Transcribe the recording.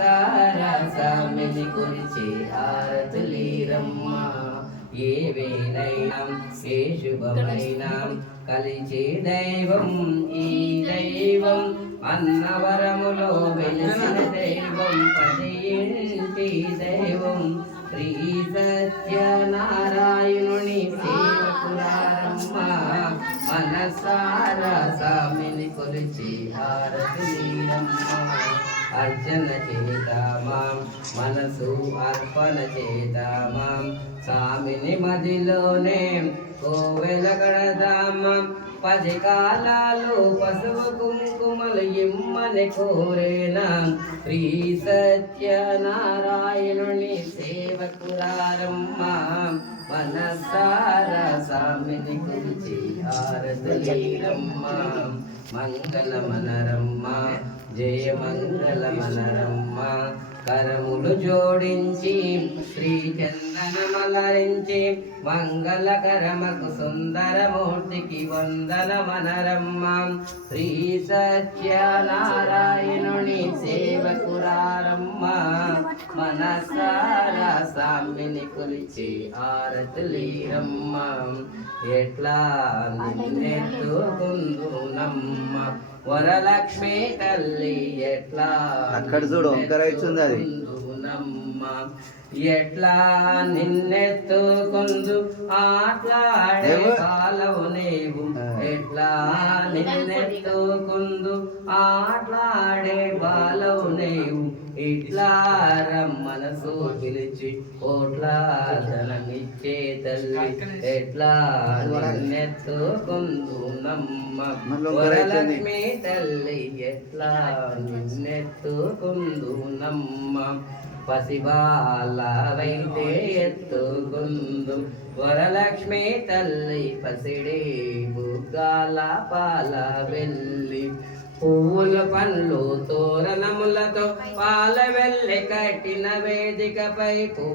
నమస్కార సామిని కొలిచే హారతులీరమ్మ. ఏ వేళైనా ఏ శుభమైనా కలిచే దైవం ఈ దైవం. అన్నవరములో వెలిసిన దైవం పది ఇంటి దైవం. శ్రీ సత్యనారాయణుని సేవకులారమ్మ. మనసారా సామిని కొలిచి హారతులీరమ్మ. అర్చన చేద్దామాం మనసు అర్పణ చేద్దామాం. స్వామిని మదిలోనే కోవెల కడదామాం. 10 కాలాలు పసుపు కుంకుమలు ఇమ్మని కోరేనా. శ్రీ సత్యనారాయణుని సేవకులారమ్మ. మనసారా స్వామిని కొలిచి హారతులీరమ్మ. మంగళమనరమ్మ జయ మంగళమనరమ్మ. కరములు జోడించి శ్రీ చందనమలరించి మంగళకరమకు సుందరమూర్తికి వందనమనరమ్మ. శ్రీ సత్యనారాయణుని సేవకురారమ్మ. మనసారా స్వామిని కొలిచి హారతులీరమ్మ. ఎట్లా నిన్నెత్తుకుందునమ్మ వరలక్ష్మి తల్లి. ఎట్లా అక్కడ చూడు వంకరైతుంది అది. ఎట్లా నిన్నెత్తుకుందు ఆట్లాడే కాలవు నీవు. ఎట్లా నిన్నెత్తుకుందు ఆట్లాడే బాలవు నీవు. ఇట్లా రమ్మనసు పిలిచి కోట్లా ధనమిచ్చే తల్లి. ఎట్లా నిన్నెత్తుకుందు నమ్మ వరలక్ష్మి తల్లి. ఎట్లా నిన్నెత్తుకుందు నమ్మ. పసిబాలవైతే ఎత్తుకుందు వరలక్ష్మి తల్లి. పసిడి బుగ్గాల పాల వెళ్ళి పువ్వుల పండ్లు తోరణములతో పాల వెళ్ళి కట్టిన వేదికపై పువ్వు